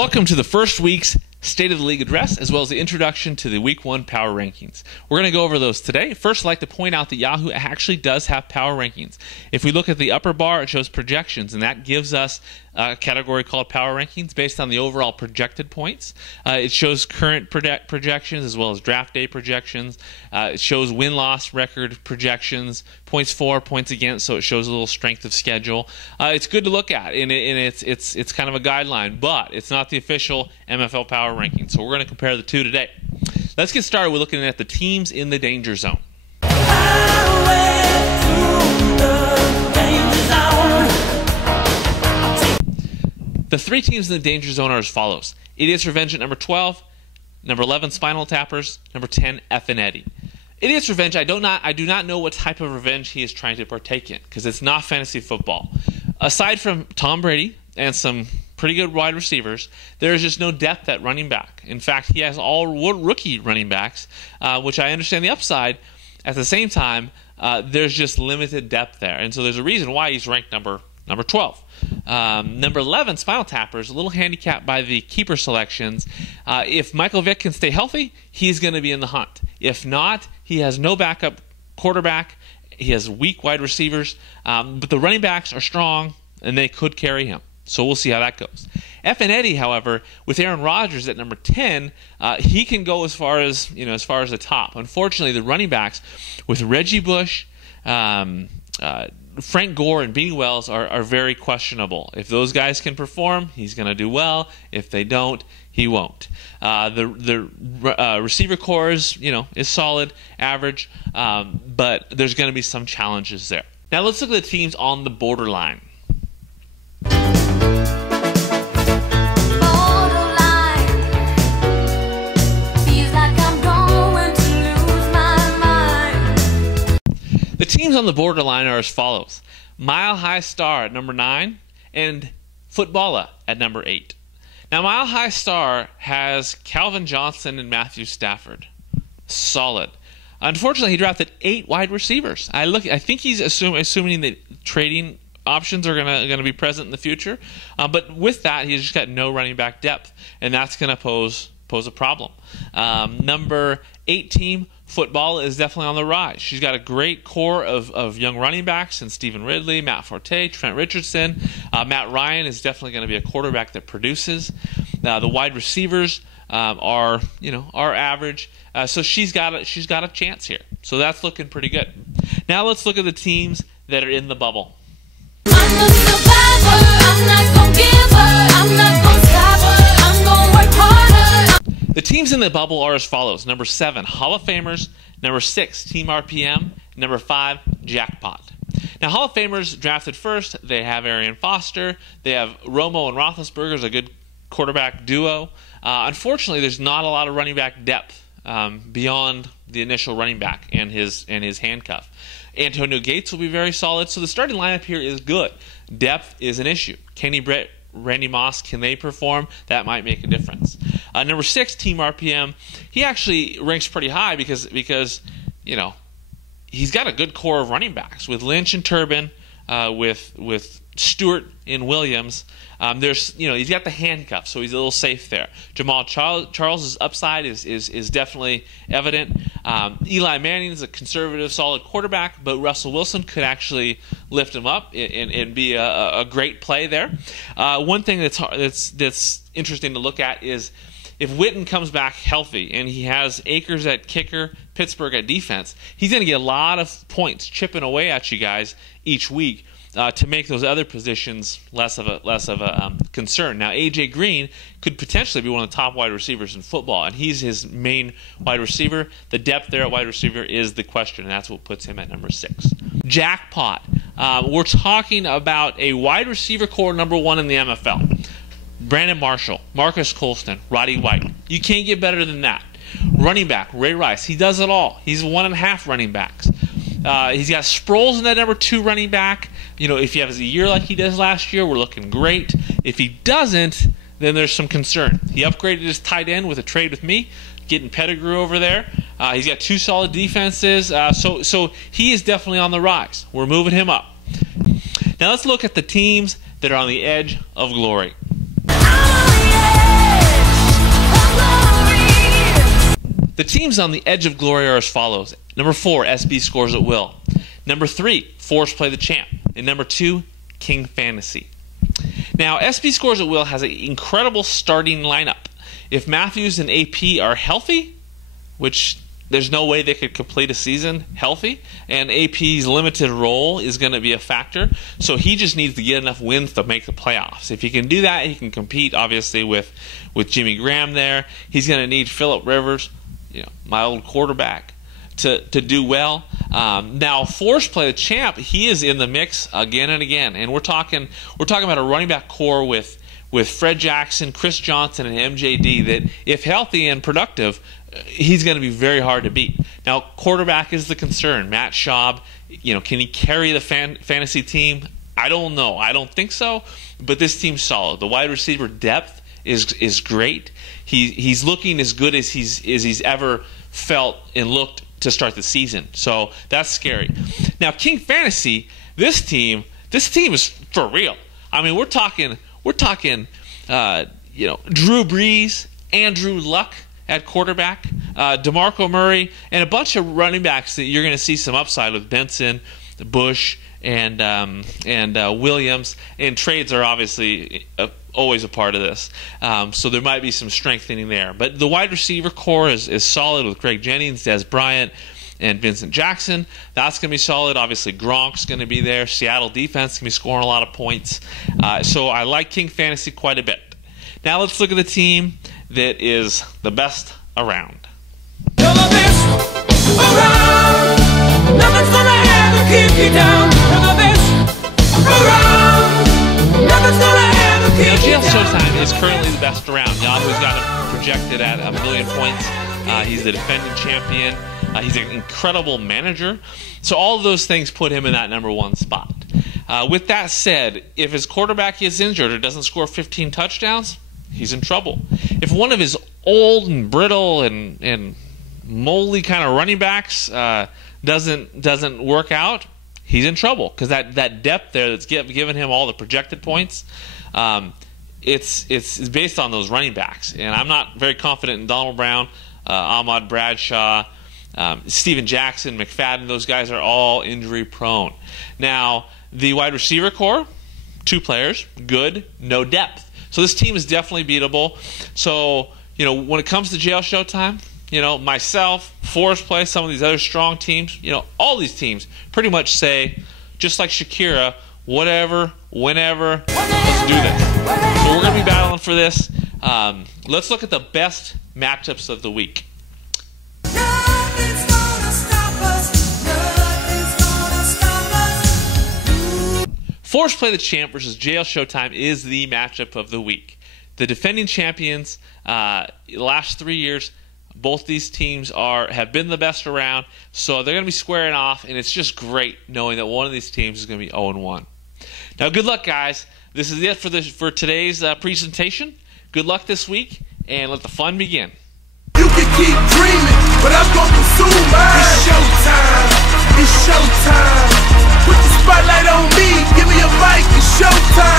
Welcome to the first week's State of the League address, as well as the introduction to the Week 1 Power Rankings. We're going to go over those today. First, I'd like to point out that Yahoo actually does have Power Rankings. If we look at the upper bar, it shows projections, and that gives us a category called Power Rankings based on the overall projected points. It shows current projections as well as draft day projections. It shows win-loss record projections, points for, points against, so it shows a little strength of schedule. It's good to look at, and it's kind of a guideline, but it's not the official MFL Power Rankings. So we're going to compare the two today. Let's get started with looking at the teams in the danger zone. The three teams in the danger zone are as follows: Idiot's Revenge at number 12, number 11 Spinal Tappers, number 10 F and Eddie. Idiot's Revenge, I do not know what type of revenge he is trying to partake in, because it's not fantasy football. Aside from Tom Brady and some pretty good wide receivers, there is just no depth at running back. In fact, he has all rookie running backs, which I understand the upside. At the same time, there's just limited depth there, and so there's a reason why he's ranked number 12. Number 11, Spinal Tappers, a little handicapped by the keeper selections. If Michael Vick can stay healthy, he's going to be in the hunt. If not, he has no backup quarterback. He has weak wide receivers, but the running backs are strong, and they could carry him. So we'll see how that goes. F and Eddie, however, with Aaron Rodgers at number 10, he can go as far as the top. Unfortunately, the running backs with Reggie Bush, Frank Gore, and Beanie Wells are very questionable. If those guys can perform, he's going to do well. If they don't, he won't. The receiver core is solid, average, but there's going to be some challenges there. Now let's look at the teams on the borderline. The teams on the borderline are as follows: Mile High Star at number 9 and Footballa at number 8. Now, Mile High Star has Calvin Johnson and Matthew Stafford. Solid. Unfortunately, he drafted 8 wide receivers. I think he's assuming that trading options are gonna be present in the future, but with that, he's just got no running back depth, and that's going to pose a problem. Number 8 team, Football, is definitely on the rise. She's got a great core of young running backs in Stephen Ridley, Matt Forte, Trent Richardson. Matt Ryan is definitely going to be a quarterback that produces. The wide receivers are average. So she's got a chance here. So that's looking pretty good. Now let's look at the teams that are in the bubble. I'm a survivor. I'm not gonna give up. I'm not gonna stop. I'm gonna work harder. The teams in the bubble are as follows: number 7, Hall of Famers; number 6, Team RPM; number 5, Jackpot. Now, Hall of Famers drafted first. They have Arian Foster. They have Romo and Roethlisberger as a good quarterback duo. Unfortunately, there's not a lot of running back depth beyond the initial running back and his handcuff. Antonio Gates will be very solid. So the starting lineup here is good. Depth is an issue. Kenny Britt, Randy Moss, can they perform? That might make a difference. Number 6, Team RPM. He actually ranks pretty high because he's got a good core of running backs with Lynch and Turbin, with Stewart and Williams. He's got the handcuff, so he's a little safe there. Jamal Charles' upside is definitely evident. Eli Manning is a conservative, solid quarterback, but Russell Wilson could actually lift him up and be a great play there. One thing that's interesting to look at is if Witten comes back healthy and he has Akers at kicker, Pittsburgh at defense, he's going to get a lot of points chipping away at you guys each week. To make those other positions less of a concern. Now, A.J. Green could potentially be one of the top wide receivers in football, and he's his main wide receiver. The depth there at wide receiver is the question, and that's what puts him at number 6. Jackpot. We're talking about a wide receiver core number 1 in the MFL. Brandon Marshall, Marcus Colston, Roddy White. You can't get better than that. Running back, Ray Rice. He does it all. He's 1.5 running backs. He's got Sproles in that number 2 running back. If he has a year like he does last year, we're looking great. If he doesn't, then there's some concern. He upgraded his tight end with a trade with me, getting Pettigrew over there. He's got 2 solid defenses. So he is definitely on the rise. We're moving him up. Now let's look at the teams that are on the edge of glory. Oh, yeah. The teams on the edge of glory are as follows. Number 4, SB Scores at Will. Number 3, Force Play the Champ. And number 2, King Fantasy. Now, SB Scores at Will has an incredible starting lineup. If Matthews and AP are healthy, which there's no way they could complete a season healthy, and AP's limited role is going to be a factor, so he just needs to get enough wins to make the playoffs. If he can do that, he can compete, obviously, with Jimmy Graham there. He's going to need Phillip Rivers, my old quarterback, to do well. Now, Force Play the Champ, he is in the mix again and again, and we're talking about a running back core with Fred Jackson, Chris Johnson, and MJD that, if healthy and productive, he's going to be very hard to beat. Now, quarterback is the concern. Matt Schaub, can he carry the fantasy team? I don't know. I don't think so, but this team's solid. The wide receiver depth is great. He's looking as good as he's ever felt and looked to start the season. So that's scary. Now, King Fantasy, this team is for real. I mean, we're talking Drew Brees, Andrew Luck at quarterback, DeMarco Murray, and a bunch of running backs that you're going to see some upside with Benson, Bush, and Williams. And trades are obviously always a part of this, so there might be some strengthening there. But the wide receiver core is solid with Craig Jennings, Des Bryant, and Vincent Jackson. That's going to be solid. Obviously, Gronk's going to be there. Seattle defense can be scoring a lot of points. So I like King Fantasy quite a bit. Now let's look at the team that is the best around. You're the best around. Nothing's gonna ever keep you down. You're the best around. Nothing's gonna ever keep you JL down. Showtime is currently the best around. Yahoo's got him projected at 1 million points. He's the defending champion. He's an incredible manager. So all of those things put him in that number 1 spot. With that said, if his quarterback is injured or doesn't score 15 touchdowns, he's in trouble. If one of his old and brittle and moldy kind of running backs doesn't work out, he's in trouble, because that depth there that's given him all the projected points, it's based on those running backs. And I'm not very confident in Donald Brown, Ahmad Bradshaw, Steven Jackson, McFadden. Those guys are all injury prone. Now, the wide receiver core, 2 players, good, no depth. So this team is definitely beatable. So, when it comes to JL Showtime, myself, Force Play, some of these other strong teams, all these teams pretty much say, just like Shakira, whatever, whenever, let's do this. So we're going to be battling for this. Let's look at the best matchups of the week. Nothing's gonna stop us. Nothing's gonna stop us. Force Play the Champ versus JL Showtime is the matchup of the week. The defending champions, last 3 years, both these teams have been the best around, so they're going to be squaring off, and it's just great knowing that one of these teams is going to be 0-1. Now, good luck, guys. This is it for today's presentation. Good luck this week, and let the fun begin. You can keep dreaming, but I'm gonna pursue mine. It's showtime. It's showtime. Put the spotlight on me. Give me a mic. It's showtime.